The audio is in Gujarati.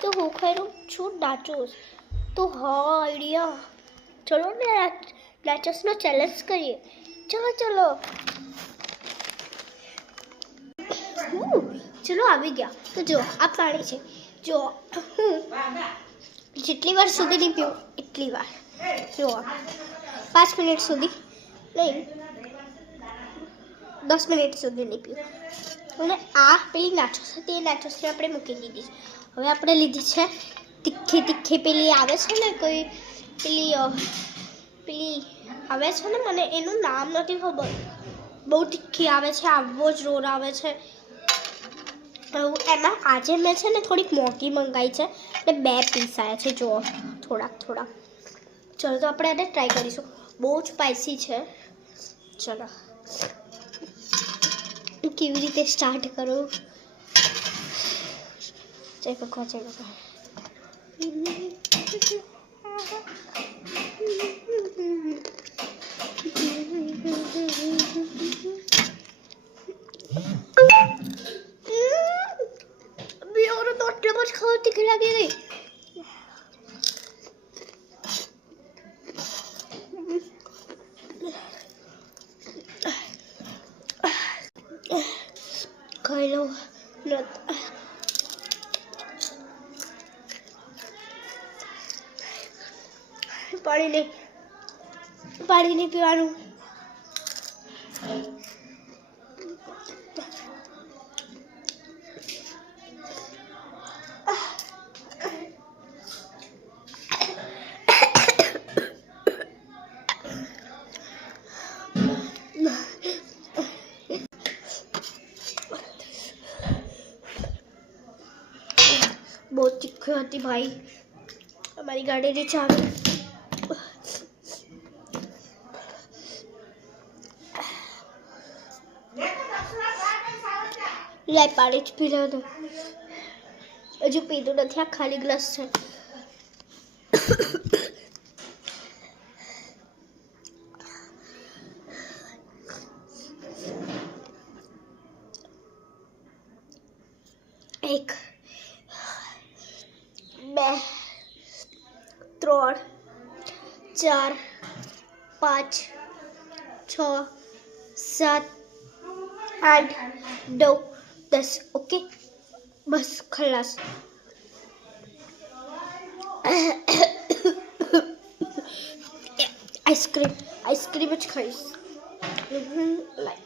તો હું ખાઈ રહ્યું છું નાચોસ. તો હા આઈડિયા, ચલો ને નાચોસનો ચેલેન્જ કરીએ. ચલો ચલો આવી ગયા. તો જો આ પાણી છે. જો હું જેટલી વાર સુધી નહીં પીવું એટલી વાર. જો 5 મિનિટ સુધી નહીં, 10 મિનિટ સુધી નહીં પીવું. અને આ પેલી નાચોસ હતી, એ નાચોસને આપણે મૂકી દીધી. હવે આપણે લીધી છે તીખી પેલી આવે છે ને, કોઈ પેલી આવે છે ને, મને એનું નામ નથી ખબર. બહુ તીખી આવે છે, આવો જ રોર આવે છે. એમાં આજે મેં છે ને થોડીક મોટી મંગાવી છે એટલે 2 પીસ આવ્યા છે. જો થોડાક. ચલો તો આપણે એને ટ્રાય કરીશું. બહુ જ સ્પાઇસી છે. ચલો કેવી રીતે સ્ટાર્ટ કરું? જય ભગવાન. તો આટલા જ ખાવા તીખી લાગી ગઈ. ખાઈ લો. પાણી નહીં પીવાનું. બહુ તીખી હતી ભાઈ. અમારી ગાડીની ચાવી. લે પાણી જ પી લો. હજુ પીધું નથી, આ ખાલી ગ્લાસ છે. એક, 2, 3, 4, 5, 6, 7, 8, 9, 10. ઓકે બસ ખલાસ. આઈસ્ક્રીમ જ ખાઈશ. લાઈક